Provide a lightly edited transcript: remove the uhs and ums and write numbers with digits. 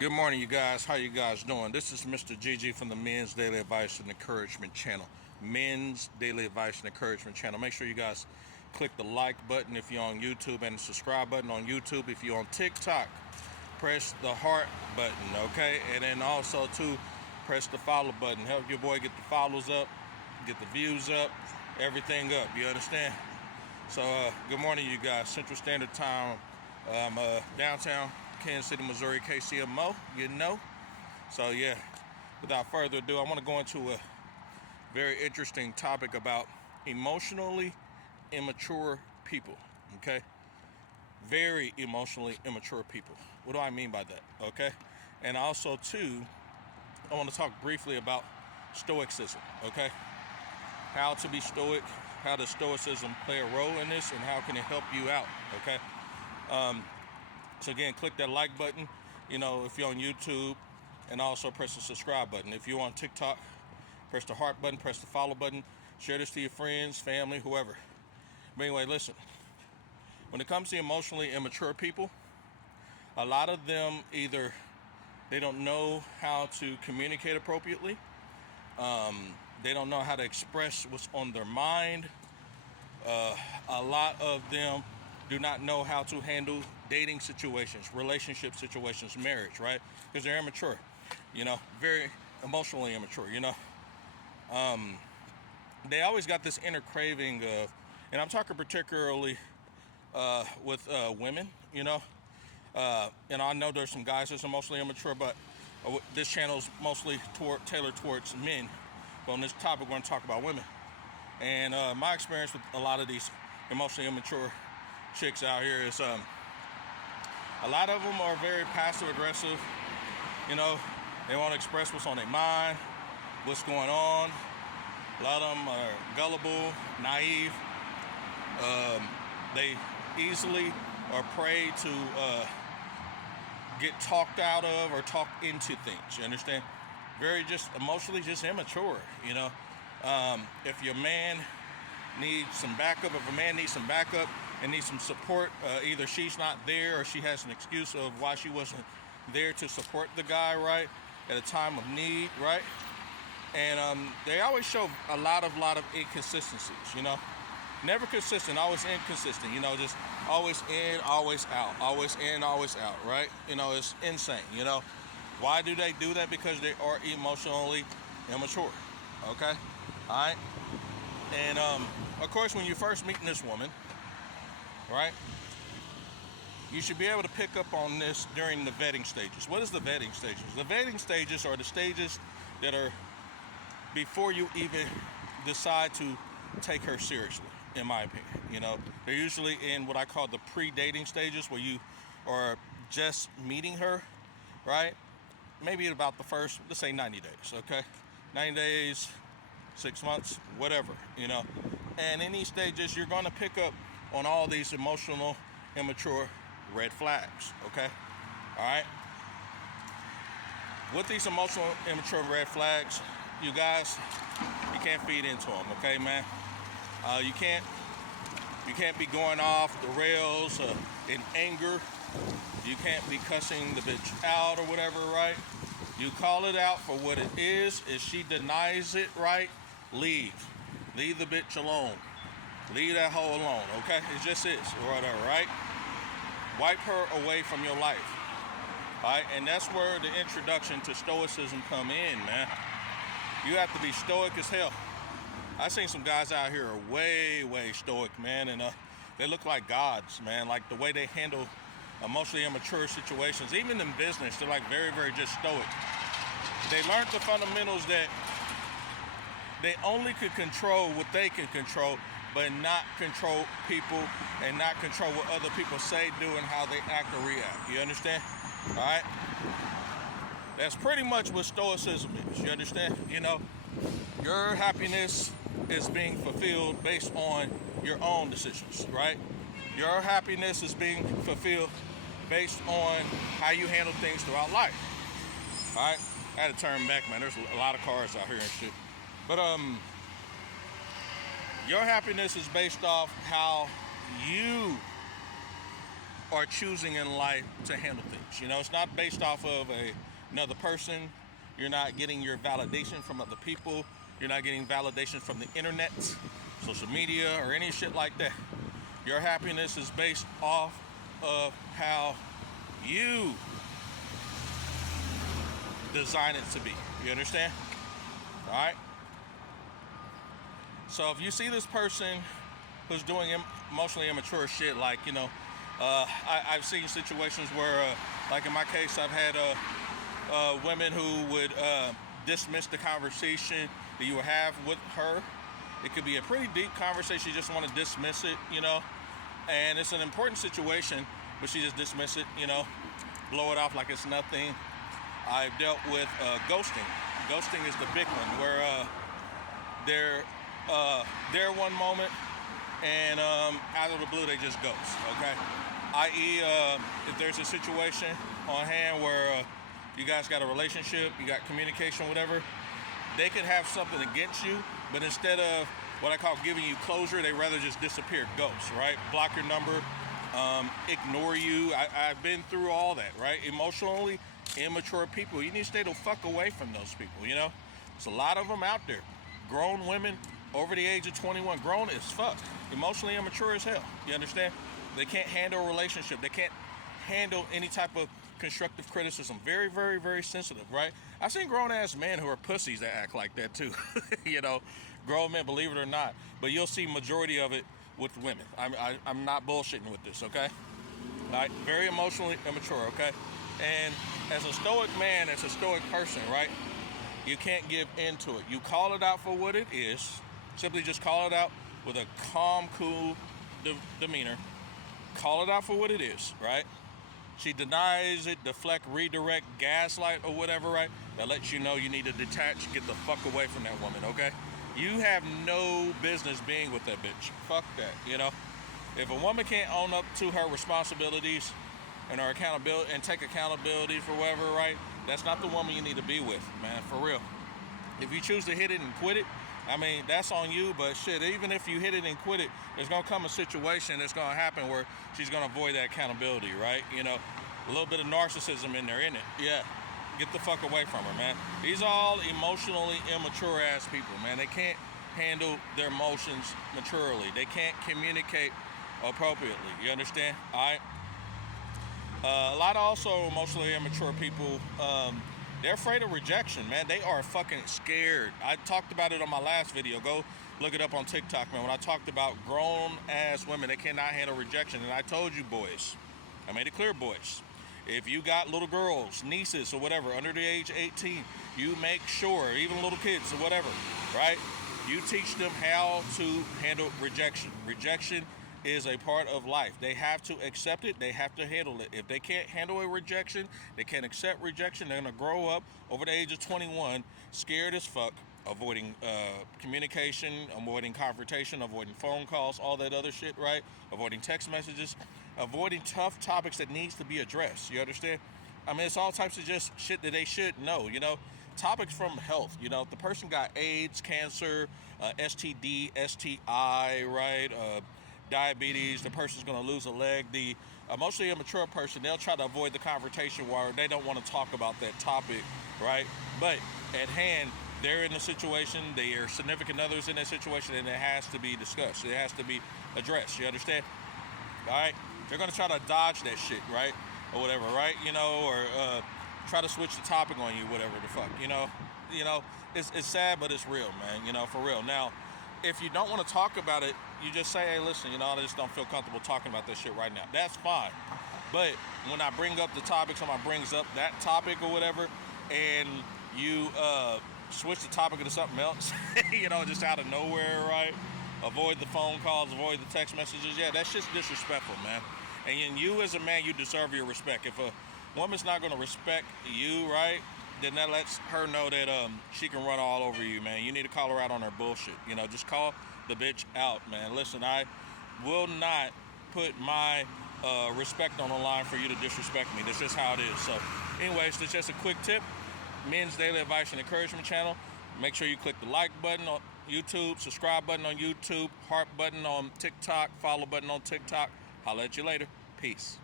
Good morning, you guys. How you guys doing? This is Mr. GG from the Men's Daily Advice and Encouragement channel. Men's Daily Advice and Encouragement channel. Make sure you guys click the like button if you're on YouTube and the subscribe button on YouTube. If you're on TikTok, press the heart button, okay? And then also, too, press the follow button. Help your boy get the follows up, get the views up, everything up. You understand? So, good morning, you guys. Central Standard Time. Downtown Kansas City, Missouri, KCMO, you know. So yeah, without further ado, I want to go into a very interesting topic about emotionally immature people, okay? Very emotionally immature people. What do I mean by that, okay? And also, too, I want to talk briefly about Stoicism, okay? How to be Stoic, how does Stoicism play a role in this, and how can it help you out, okay? So again, click that like button, if you're on YouTube, and also press the subscribe button. If you're on TikTok, press the heart button, press the follow button, share this to your friends, family, whoever. But anyway, listen, when it comes to emotionally immature people, a lot of them either they don't know how to communicate appropriately, they don't know how to express what's on their mind. A lot of them do not know how to handle dating situations, relationship situations, marriage, right? Because they're immature, very emotionally immature, They always got this inner craving of, and I'm talking particularly with women, and I know there's some guys that's emotionally immature, but this channel is mostly tailored towards men. But on this topic, we're going to talk about women. And my experience with a lot of these emotionally immature chicks out here is a lot of them are very passive aggressive. They want to express what's on their mind, what's going on. A lot of them are gullible, naive. They easily are prey to get talked out of or talked into things. You understand? Very just emotionally just immature. If your man needs some backup, if a man needs some backup and needs some support, either she's not there or she has an excuse of why she wasn't there to support the guy, right, at a time of need, right? And they always show a lot of inconsistencies, never consistent, always inconsistent, just always in, always out, always in, always out, right? It's insane. Why do they do that? Because they are emotionally immature. Okay, all right. And of course, when you're first meeting this woman, right, you should be able to pick up on this during the vetting stages. What is the vetting stages? The vetting stages are the stages that are before you even decide to take her seriously, in my opinion. They're usually in what I call the pre-dating stages, where you are just meeting her, right? Maybe about the first, let's say 90 days, okay? 90 days, 6 months, whatever, And in these stages, you're going to pick up on all these emotional, immature red flags, okay? All right? With these emotional, immature red flags, you guys, you can't feed into them, okay, man? You can't be going off the rails in anger. You can't be cussing the bitch out or whatever, right? You call it out for what it is. If she denies it, right, leave. Leave the bitch alone. Leave that hoe alone, okay? It just is, or whatever, right? Wipe her away from your life, all right? And that's where the introduction to Stoicism come in, man. You have to be stoic as hell. I've seen some guys out here are way, way stoic, man, and they look like gods, man. Like the way they handle emotionally immature situations, even in business, they're like very, very just stoic. They learned the fundamentals that they only could control what they can control, but not control people and not control what other people say, do, and how they act or react. You understand? All right? That's pretty much what Stoicism is. You understand? Your happiness is being fulfilled based on your own decisions, right? Your happiness is being fulfilled based on how you handle things throughout life. All right? I had to turn back, man. There's a lot of cars out here and shit. But your happiness is based off how you are choosing in life to handle things. You know, it's not based off of another person. You're not getting your validation from other people. You're not getting validation from the internet, social media, or any shit like that. Your happiness is based off of how you design it to be. You understand? All right? So if you see this person who's doing emotionally immature shit, like, you know, I've seen situations where, like in my case, I've had women who would dismiss the conversation that you would have with her. It could be a pretty deep conversation. You just want to dismiss it, you know, and it's an important situation, but she just dismiss it, you know, blow it off like it's nothing. I've dealt with ghosting. Ghosting is the big one, where they're there one moment, and out of the blue they just ghost. Okay, i.e., if there's a situation on hand where you guys got a relationship, you got communication, whatever, they could have something against you, but instead of what I call giving you closure, they rather just disappear, ghost, right? Block your number, ignore you. I've been through all that, right? Emotionally immature people, you need to stay the fuck away from those people, you know? There's a lot of them out there. Grown women over the age of 21, grown as fuck, emotionally immature as hell, you understand? They can't handle a relationship. They can't handle any type of constructive criticism. Very, very, very sensitive, right? I've seen grown-ass men who are pussies that act like that too. You know, grown men, believe it or not. But you'll see majority of it with women. I'm not bullshitting with this, okay? All right, very emotionally immature, okay? And as a stoic man, as a stoic person, right, you can't give into it. You call it out for what it is. Simply just call it out with a calm, cool demeanor. Call it out for what it is, right? She denies it, deflect, redirect, gaslight, or whatever, right? That lets you know you need to detach, get the fuck away from that woman, okay? You have no business being with that bitch. Fuck that, you know? If a woman can't own up to her responsibilities and her accountability and take accountability for whatever, right? That's not the woman you need to be with, man, for real. If you choose to hit it and quit it, I mean, that's on you, but shit, even if you hit it and quit it, there's gonna come a situation that's gonna happen where she's gonna avoid that accountability, right? You know, a little bit of narcissism in there, isn't it? Yeah, get the fuck away from her, man. These are all emotionally immature ass people, man. They can't handle their emotions maturely. They can't communicate appropriately, you understand? All right? A lot of also emotionally immature people, they're afraid of rejection, man. They are fucking scared. I talked about it on my last video. Go look it up on TikTok, man. When I talked about grown-ass women, they cannot handle rejection. And I told you, boys, I made it clear, boys, if you got little girls, nieces, or whatever, under the age of 18, you make sure, even little kids or whatever, right? You teach them how to handle rejection. Rejection is a part of life. They have to accept it. They have to handle it. If they can't handle a rejection, they can't accept rejection, they're going to grow up over the age of 21 scared as fuck, avoiding communication, avoiding confrontation, avoiding phone calls, all that other shit, right? Avoiding text messages, avoiding tough topics that needs to be addressed. You understand? I mean, it's all types of just shit that they should know, you know? Topics from health, you know, if the person got AIDS, cancer, STD, STI, right? Diabetes, the person's going to lose a leg. The emotionally immature person, they'll try to avoid the confrontation where they don't want to talk about that topic, right? But at hand, they're in a situation, their significant others in that situation, and it has to be discussed. It has to be addressed. You understand? All right? They're going to try to dodge that shit, right? Or whatever, right? You know, or try to switch the topic on you, whatever the fuck, you know? You know, it's sad, but it's real, man, you know, for real. Now, if you don't want to talk about it, you just say, hey, listen, you know, I just don't feel comfortable talking about this shit right now. That's fine. But when I bring up the topic, someone brings up that topic or whatever, and you switch the topic into something else, you know, just out of nowhere, right? Avoid the phone calls, avoid the text messages. Yeah, that's just disrespectful, man. And you as a man, you deserve your respect. If a woman's not going to respect you, right, then that lets her know that she can run all over you, man. You need to call her out on her bullshit. You know, just call the bitch out, man. Listen, I will not put my respect on the line for you to disrespect me. That's just how it is. So, anyways, that's just a quick tip. Men's Daily Advice and Encouragement channel. Make sure you click the like button on YouTube, subscribe button on YouTube, heart button on TikTok, follow button on TikTok. Holla at you later. Peace.